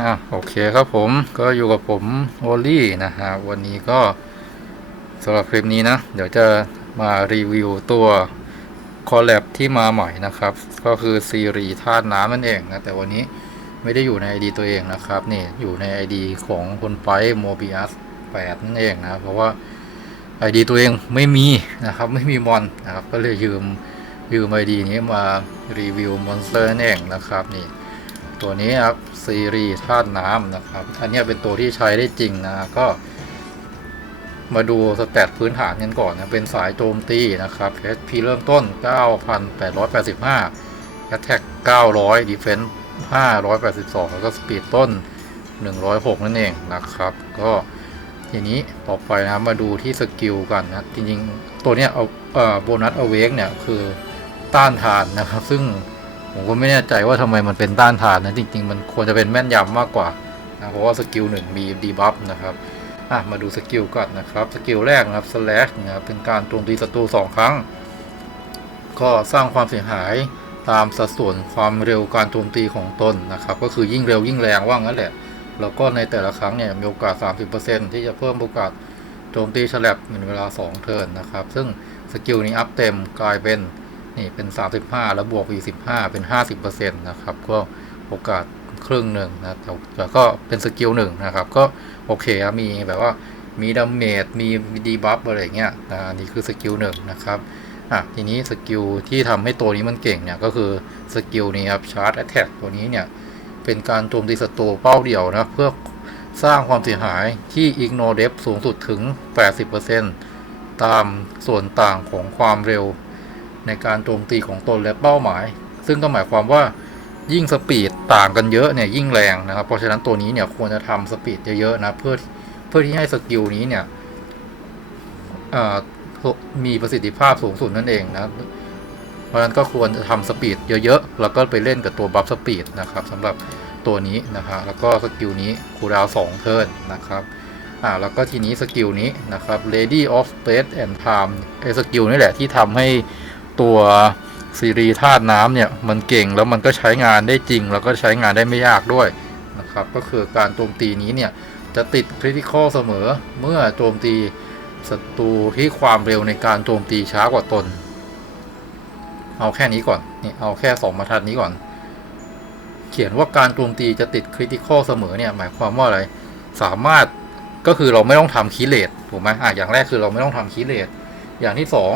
อะโอเคครับผมก็อยู่กับผมโอลี่นะฮะวันนี้ก็สำหรับคลิปนี้นะ เดี๋ยวจะมารีวิวตัวคอลแลบที่มาใหม่นะครับ ก็คือซีรีส์ธาตุน้ำนั่นเองนะ แต่วันนี้ไม่ได้อยู่ใน ID ตัวเองนะครับ นี่อยู่ใน ID ของคนไปโมบิอัส8นั่นเองนะ เพราะว่า ID ตัวเองไม่มีนะครับ ไม่มีมอนนะครับ ก็เลยยืมยืม ID นี้มารีวิวมอนสเตอร์นั่นเองนะครับนี่ ตัวนี้ครับซีรีส์ธาตุน้ำนะครับ อันนี้เป็นตัวที่ใช้ได้จริงนะก็ มาดูสแตทพื้นฐานกันก่อนนะเป็นสายโจมตีนะครับ HP เริ่มต้น 9,885 Attack 900 Defense 582 แล้วก็สปีดต้น 106 นั่นเองนะครับ ก็ทีนี้ต่อไปนะมาดูที่สกิลกันนะ จริงๆ ตัวเนี้ยเอาโบนัสเอเวกเนี่ยคือต้านทานนะครับ ซึ่ง ผมก็ไม่แน่ใจว่าทำไมมันเป็นต้านทานนะจริง ๆ มันควรจะเป็นแม่นยำมากกว่านะเพราะว่าสกิลหนึ่งมีดีบัฟนะครับอะมาดูสกิลก่อนนะครับสกิลแรกนะครับ slash นะครับเป็นการโจมตีศัตรูสองครั้ง ก็สร้างความเสียหายตามสัดส่วนความเร็วการโจมตีของตนนะครับ ก็คือยิ่งเร็วยิ่งแรงว่างั้นแหละ แล้วก็ในแต่ละครั้งเนี่ยมีโอกาส 30%ที่จะเพิ่มโอกาสโจมตีฉลับในเวลา 2 เทิร์นนะครับ ซึ่งสกิลนี้อัพเต็มกลายเป็น นี่เป็น 35 แล้วบวกอีก15 เป็น 50%นะครับ ก็โอกาสครึ่งหนึ่งนะแต่ก็เป็นสกิลหนึ่งนะครับ ก็โอเคครับมีแบบว่ามีดาเมจมีดีบัฟอะไรเงี้ยนะอันนี่คือสกิลหนึ่งนะครับอะทีนี้สกิลที่ทำให้ตัวนี้มันเก่งเนี่ยก็คือสกิลนี้ครับชาร์จแอตแทกตัวนี้เนี่ยเป็นการโจมตีศัตรูเป้าเดียวนะเพื่อสร้างความเสียหายที่ ignore depth สูงสุดถึง 80%ตามส่วนต่างของความเร็ว ในการโจมตีของตนและเป้าหมาย ซึ่งก็หมายความว่ายิ่งสปีดต่างกันเยอะเนี่ยยิ่งแรงนะครับ เพราะฉะนั้นตัวนี้เนี่ยควรจะทำสปีดเยอะๆนะเพื่อเพื่อที่ให้สกิลนี้เนี่ยมีประสิทธิภาพสูงสุดนั่นเองนะเพราะฉะนั้นก็ควรจะทำสปีดเยอะๆแล้วก็ไปเล่นกับตัวบัฟสปีดนะครับสำหรับตัวนี้นะฮะแล้วก็สกิลนี้คูดาวน์2เทิร์นนะครับอ่าแล้วก็ทีนี้สกิลนี้นะครับ Lady of Space and Time ไอ้สกิลนี่แหละที่ทำให้ ตัวซีรีส์ธาตุน้ำเนี่ยมันเก่งแล้วมันก็ใช้งานได้จริง แล้วก็ใช้งานได้ไม่ยากด้วยนะครับก็คือการโจมตีนี้เนี่ยจะติดคริติคอลเสมอเมื่อโจมตีศัตรูที่ความเร็วในการโจมตีช้ากว่าตน เอาแค่นี้ก่อนนี่เอาแค่สองบรรทัดนี้ก่อน เขียนว่าการโจมตีจะติดคริติคอลเสมอเนี่ยหมายความว่าอะไรสามารถก็คือเราไม่ต้องทำคีเลตถูกไหมอะอย่างแรกคือเราไม่ต้องทำคีเลตอย่างที่สอง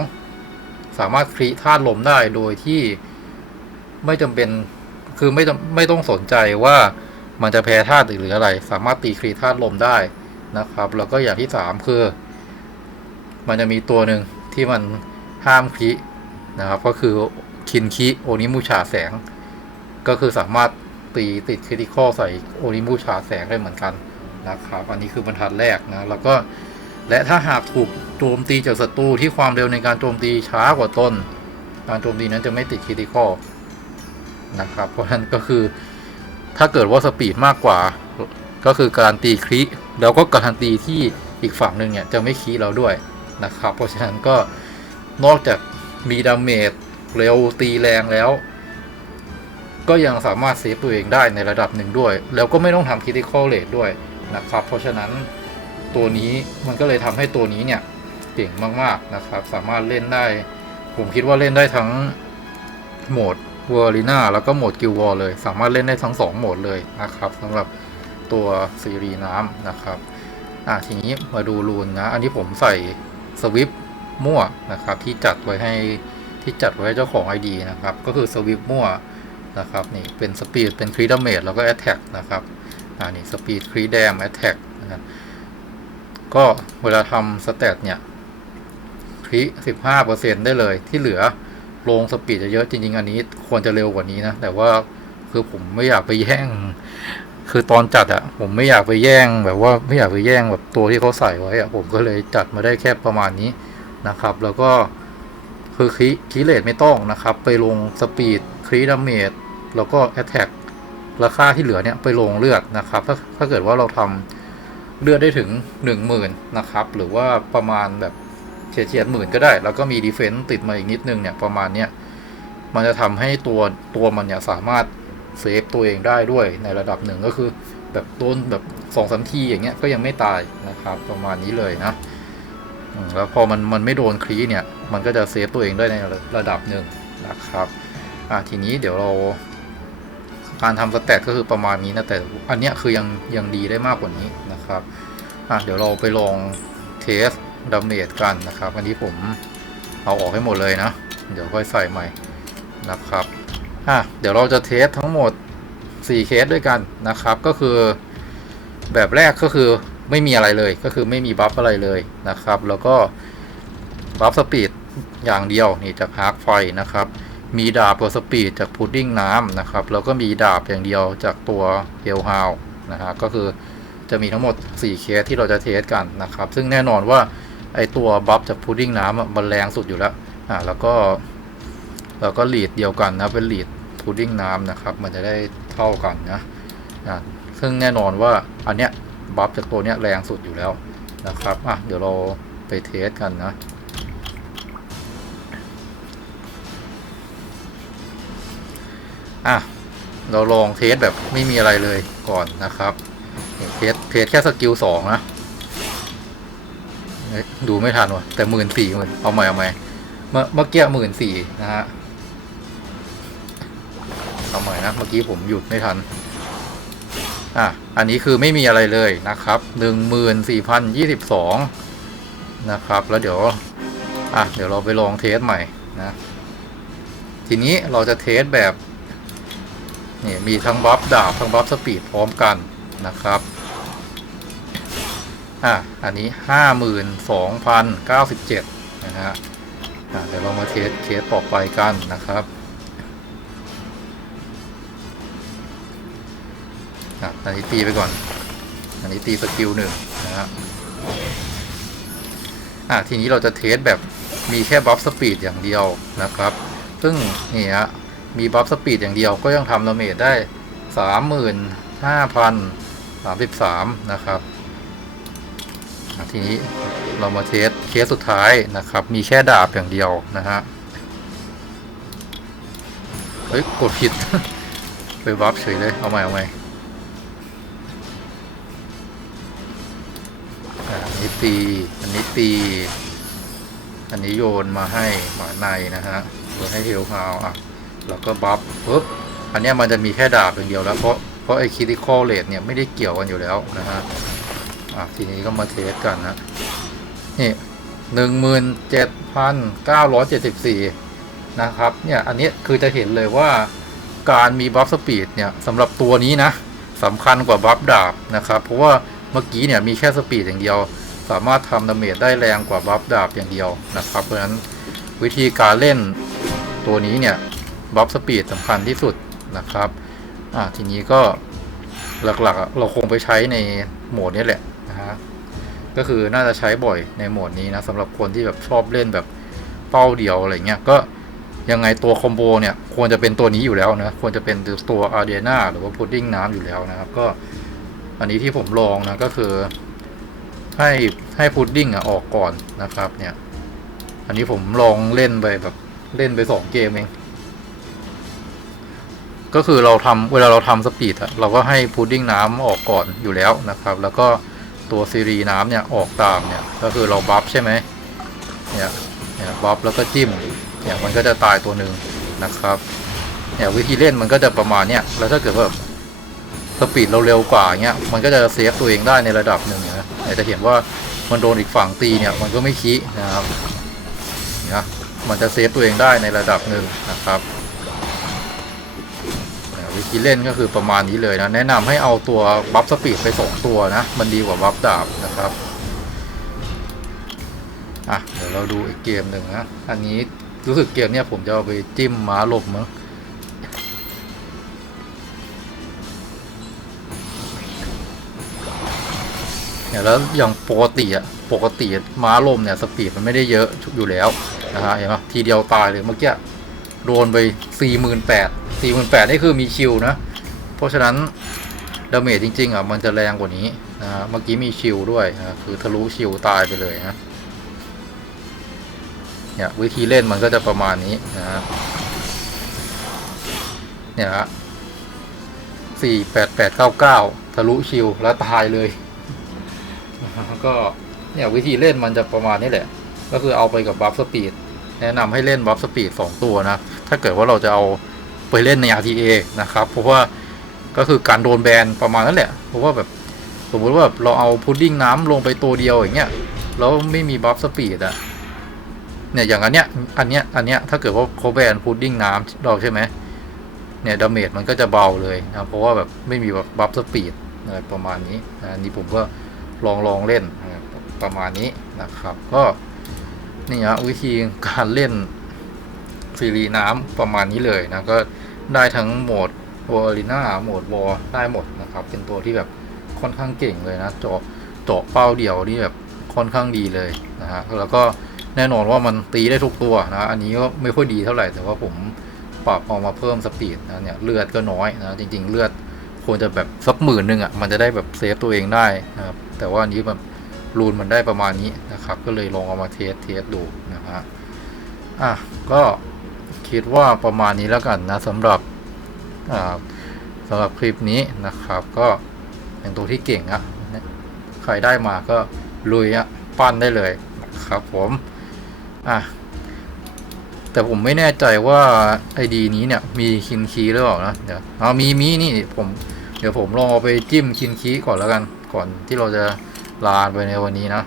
สามารถครีธาตุลมได้โดยที่ไม่จำเป็นคือไม่ไม่ต้องสนใจว่ามันจะแพ้ธาตุหรืออะไร สามารถตีครีธาตุลมได้นะครับ แล้วก็อย่างที่สามคือ มันจะมีตัวหนึ่งที่มันห้ามครีนะครับ ก็คือคินคิโอนิมูชาแสง ก็คือสามารถตีติดคริติคอลใส่โอนิมูชาแสงได้เหมือนกันนะครับ อันนี้คือบรรทัดแรกนะ แล้วก็ และถ้าหากถูกโจมตีจากศัตรูที่ความเร็วในการโจมตีช้ากว่าตนการโจมตีนั้นจะไม่ติดคริติคอลนะครับ เพราะฉะนั้นก็คือถ้าเกิดว่าสปีดมากกว่า ก็คือการตีคริแล้วก็การันตีที่อีกฝั่งหนึ่งเนี่ยจะไม่คริเราด้วยนะครับ เพราะฉะนั้นก็นอกจากมีดาเมจเร็วตีแรงแล้ว ก็ยังสามารถเซฟตัวเองได้ในระดับหนึ่งด้วย แล้วก็ไม่ต้องทำ critical rate ด้วยนะครับ เพราะฉะนั้น ตัวนี้ มันก็เลยทำให้ตัวนี้เนี่ยเก่งมากๆนะครับ สามารถเล่นได้ ผมคิดว่าเล่นได้ทั้งโหมด w o r l i n a แล้วก็โหมด Guild War เลย สามารถเล่นได้ทั้ง 2 โหมดเลยนะครับสำหรับตัวซีรีส์น้ำนะครับอะทีนี้มาดูรูนนะ อันนี้ผมใส่สวิปมั่วนะครับ ที่จัดไว้ให้ที่จัดไว้ให้เจ้าของ ID นะครับ ก็คือสวิปมั่วนะครับนี่เป็นสปีดเป็นครีดเมจแล้วก็แอตแทกนะครับอ่านี่สปีดครีดมแอตแทกนะครับ ก็เวลาทำสเตตเนี่ยครีสิบห้าเปอร์เซ็นได้เลยที่เหลือลงสปีดจะเยอะจริง ๆ อันนี้ควรจะเร็วกว่านี้นะ แต่ว่าคือผมไม่อยากไปแย่ง คือตอนจัดอะผมไม่อยากไปแย่งแบบว่าไม่อยากไปแย่งแบบตัวที่เขาใส่ไว้อะผมก็เลยจัดมาได้แค่ประมาณนี้นะครับ แล้วก็คือคีคีเลตไม่ต้องนะครับ ไปลงสปีดครีดาเมจแล้วก็แอตแทกราคาที่เหลือเนี่ยไปลงเลือดนะครับ ถ้าถ้าเกิดว่าเราทำ เลือดได้ถึง 1 0,000 นะครับ หรือว่าประมาณแบบเฉียดเฉียดหมื่นก็ได้ แล้วก็มีดีเฟนต์ติดมาอีกนิดนึงเนี่ยประมาณเนี้ยมันจะทำให้ตัวตัวมันเนี่ยสามารถเซฟตัวเองได้ด้วยในระดับหนึ่งก็คือ แบบโดนแบบสองสามทีอย่างเงี้ยก็ยังไม่ตายนะครับ ประมาณนี้เลยนะแล้วพอมันมันไม่โดนคลีเนี่ย มันก็จะเซฟตัวเองได้ในระดับหนึ่งนะครับอะทีนี้เดี๋ยวเรา การทำสแตทก็คือประมาณนี้นะแต่อันเนี้ยคือยังยังดีได้มากกว่านี้นะครับอะเดี๋ยวเราไปลองเทสดาเมจกันนะครับ อันนี้ผมเอาออกให้หมดเลยนะ เดี๋ยวค่อยใส่ใหม่นะครับอะเดี๋ยวเราจะเทสทั้งหมด 4 เคสด้วยกันนะครับ ก็คือแบบแรกก็คือไม่มีอะไรเลยก็คือไม่มีบัฟอะไรเลยนะครับ แล้วก็บัฟสปีดอย่างเดียวนี่จากฮาร์กไฟนะครับ มีดาบกับสปีดจากพุดดิ้งน้ำนะครับ แล้วก็มีดาบอย่างเดียวจากตัวเฮลฮาวนะฮะก็คือจะมีทั้งหมด 4 เคสที่เราจะเทสกันนะครับ ซึ่งแน่นอนว่าไอตัวบัฟจากพุดดิ้งน้ำมันแรงสุดอยู่แล้วอ่าแล้วก็แล้วก็ลีดเดียวกันนะเป็นลีดพุดดิ้งน้ำนะครับมันจะได้เท่ากันนะอ่าซึ่งแน่นอนว่าอันเนี้ยบัฟจากตัวเนี้ยแรงสุดอยู่แล้วนะครับอะเดี๋ยวเราไปเทสกันนะ อะ เราลองเทสแบบไม่มีอะไรเลยก่อนนะครับเทสเทสแค่สกิลสองนะเอ๊ะดูไม่ทันว่ะ แต่หมื่นสี่หมื่นเอาใหม่เอาใหม่เมื่อเมื่อกี้หมื่นสี่นะฮะเอาใหม่นะเมื่อกี้ผมหยุดไม่ทันอะอันนี้คือไม่มีอะไรเลยนะครับหนึ่งหมื่นสี่พันยี่สิบสองนะครับ แล้วเดี๋ยวอะเดี๋ยวเราไปลองเทสใหม่นะ ทีนี้เราจะเทสแบบ นี่มีทั้งบัฟดาบทั้งบัฟสปีดพร้อมกันนะครับอะอันนี้ห้าหมื่นสองพันเก้าสิบเจ็ดนะฮะอะเดี๋ยวเรามาเทสเคสต่อไปกันนะครับอะอันนี้ตีไปก่อน อันนี้ตีสกิลหนึ่งนะฮะอะทีนี้เราจะเทสแบบมีแค่บัฟสปีดอย่างเดียวนะครับ ซึ่งนี่ฮะ มีบัฟสปีดอย่างเดียวก็ยังทำดาเมจได้สามหมื่นห้าพันสามสิบสามนะครับ ทีนี้เรามาเทสเคสสุดท้ายนะครับ มีแค่ดาบอย่างเดียวนะฮะ เฮ้ย กดผิด ไปบัฟเฉยเลย เอาใหม่เอาใหม่อันนี้ตี อันนี้ตี อันนี้โยนมาให้หมาในนะฮะโยนให้เฮลฮาวอะ แล้วก็บัฟปุ๊บอันนี้มันจะมีแค่ดาบอย่างเดียวแล้วเพราะเพราะไอ้คิติคอลเลทเนี่ยไม่ได้เกี่ยวกันอยู่แล้วนะฮะอะทีนี้ก็มาเทสกันนะนี่หนึ่งหมื่นเจ็ดพันเก้าร้อยเจ็ดสิบสี่นะครับเนี่ยอันนี้คือจะเห็นเลยว่าการมีบัฟสปีดเนี่ยสำหรับตัวนี้นะสำคัญกว่าบัฟดาบนะครับ เพราะว่าเมื่อกี้เนี่ยมีแค่สปีดอย่างเดียว สามารถทำดาเมจได้แรงกว่าบัฟดาบอย่างเดียวนะครับ เพราะฉะนั้นวิธีการเล่นตัวนี้เนี่ย บัฟสปีดสำคัญที่สุดนะครับอ่าทีนี้ก็หลักๆ เราคงไปใช้ในโหมดนี้แหละนะฮะก็คือน่าจะใช้บ่อยในโหมดนี้นะสำหรับคนที่แบบชอบเล่นแบบเป้าเดียวอะไรเงี้ยก็ยังไงตัวคอมโบเนี่ยควรจะเป็นตัวนี้อยู่แล้วนะ ควรจะเป็นตัวอาร์เดนาหรือว่าพุดดิ้งน้ำอยู่แล้วนะครับ ก็อันนี้ที่ผมลองนะก็คือให้ให้พุดดิ้งอะออกก่อนนะครับเนี่ย อันนี้ผมลองเล่นไปแบบเล่นไปสองเกมเอง ก็คือเราทำเวลาเราทำสปีดอะเราก็ให้พุดดิ้งน้ำออกก่อนอยู่แล้วนะครับ แล้วก็ตัวซีรีน้ำเนี่ยออกตามเนี่ยก็คือเราบัฟใช่ไหมเนี่ยเนี่ยบัฟแล้วก็จิ้มเนี่ยมันก็จะตายตัวหนึ่งนะครับเนี่ยวิธีเล่นมันก็จะประมาณเนี้ยแล้วถ้าเกิดว่าสปีดเราเร็วกว่าเงี้ยมันก็จะเซฟตัวเองได้ในระดับหนึ่งนะเนี่ยจะเห็นว่ามันโดนอีกฝั่งตีเนี่ยมันก็ไม่ขี้นะครับเนี่ยมันจะเซฟตัวเองได้ในระดับหนึ่งนะครับ วิธีเล่นก็คือประมาณนี้เลยนะ แนะนำให้เอาตัวบัฟสปีดไปสองตัวนะ มันดีกว่าบัฟดาบนะครับ อะ เดี๋ยวเราดูอีกเกมหนึ่งนะ อันนี้รู้สึกเกมเนี้ยผมจะเอาไปจิ้มม้าหลบมั้งเนี่ยแล้วอย่างปกติอะปกติม้าลมเนี่ยสปีดมันไม่ได้เยอะอยู่แล้วนะฮะเห็นไหมทีเดียวตายเลยเมื่อกี้ โดนไปสี่หมื่นแปดสี่หมื่นแปดนี่คือมีชิลนะ เพราะฉะนั้นดาเมจจริง ๆ อะ มันจะแรงกว่านี้นะเมื่อกี้มีชิลด้วยนะคือทะลุชิลตายไปเลยนะเนี่ยวิธีเล่นมันก็จะประมาณนี้นะฮะเนี่ยฮะสี่แปดแปดเก้าเก้าทะลุชิวแล้วตายเลยก็เนี่ยวิธีเล่นมันจะประมาณนี้แหละ ก็คือเอาไปกับบัฟสปีด แนะนำให้เล่นบัฟสปีดสองตัวนะ ถ้าเกิดว่าเราจะเอาไปเล่นใน RTA นะครับ เพราะว่าก็คือการโดนแบนประมาณนั้นแหละ เพราะว่าแบบสมมติว่าเราเอาพุดดิ้งน้ำลงไปตัวเดียวอย่างเงี้ยแล้วไม่มีบัฟสปีดอะเนี่ยอย่างอันเนี้ยอันเนี้ยอันเนี้ยถ้าเกิดว่าเขาแบนพุดดิ้งน้ำเราใช่ไหมเนี่ยดาเมจมันก็จะเบาเลยนะเพราะว่าแบบไม่มีแบบบัฟสปีดอะไรประมาณนี้นะอันนี้ผมก็ลองลองเล่นประมาณนี้นะครับ ก็ นี่ฮะวิธีการเล่นซีรีน้ำประมาณนี้เลยนะก็ได้ทั้งโหมดวอลลิน่าโหมดวอลได้หมดนะครับ เป็นตัวที่แบบค่อนข้างเก่งเลยนะเจาะเจาะเป้าเดียวนี่แบบค่อนข้างดีเลยนะฮะแล้วก็แน่นอนว่ามันตีได้ทุกตัวนะ อันนี้ก็ไม่ค่อยดีเท่าไหร่แต่ว่าผมปรับเอามาเพิ่มสปีดนะเนี่ยเลือดก็น้อยนะจริง ๆ เลือดควรจะแบบสักหมื่นหนึ่งอะมันจะได้แบบเซฟตัวเองได้นะครับแต่ว่าอันนี้แบบ รูนมันได้ประมาณนี้นะครับ ก็เลยลองเอามาเทสเทสดูนะฮะอะก็คิดว่าประมาณนี้แล้วกันนะสำหรับอ่าสำหรับคลิปนี้นะครับ ก็อย่างตัวที่เก่งอะเนี่ยใครได้มาก็ลุยอะปั้นได้เลยครับผมอะแต่ผมไม่แน่ใจว่าไอดีนี้เนี่ยมีคินคีหรือเปล่านะเดี๋ยวเอามีมีนี่ผมเดี๋ยวผมลองเอาไปจิ้มคินคีก่อนแล้วกัน ก่อนที่เราจะ ลาไปในวันนี้นะ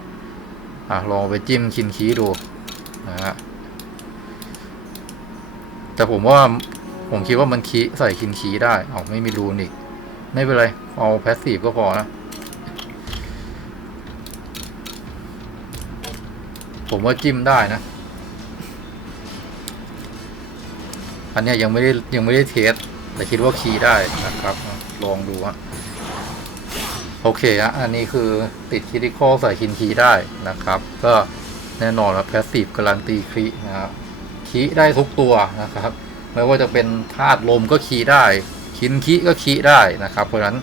อะลองไปจิ้มคินคีดูนะฮะแต่ผมว่าผมคิดว่ามันคีใส่คินคีได้เอาไม่มีรูนอีก ไม่เป็นไร เอาแพสซีฟก็พอนะ ผมว่าจิ้มได้นะ อันนี้ยยังไม่ได้ยังไม่ได้เทสแต่คิดว่าคีย์ได้นะครับ ลองดูฮะ โอเคอะอันนี้คือติดคิดิคอลใส่คินคีได้นะครับ ก็แน่นอนว่าแพสซีฟการันตีคีนะครับคีได้ทุกตัวนะครับ ไม่ว่าจะเป็นธาตุลมก็คีได้ คินคีก็คีได้นะครับ เพราะฉะนั้น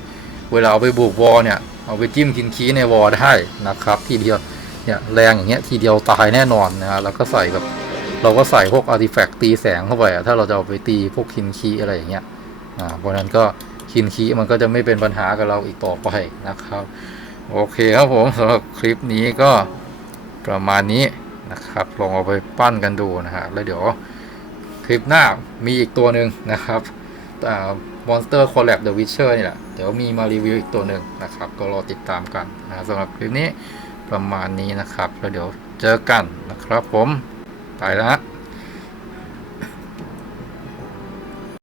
เวลาเอาไปบุกวอลเนี่ยเอาไปจิ้มคินคีในวอลได้นะครับ ทีเดียวเนี่ยแรงอย่างเงี้ยทีเดียวตายแน่นอนนะฮะแล้วก็ใส่แบบเราก็ใส่พวกอาร์ติแฟกต์ตีแสงเข้าไปถ้าเราจะเอาไปตีพวกคินคีอะไรอย่างเงี้ยอ่าเพราะฉะนั้นก็ คินคีมันก็จะไม่เป็นปัญหากับเราอีกต่อไปนะครับ โอเคครับผมสำหรับคลิปนี้ก็ประมาณนี้นะครับ ลองเอาไปปั้นกันดูนะฮะแล้วเดี๋ยวคลิปหน้ามีอีกตัวหนึ่งนะครับมอนสเตอร์คอลแลบเดอะวิเชอร์นี่แหละ เดี๋ยวมีมารีวิวอีกตัวหนึ่งนะครับ ก็รอติดตามกันนะสำหรับคลิปนี้ประมาณนี้นะครับ แล้วเดี๋ยวเจอกันนะครับผม ไปแล้ว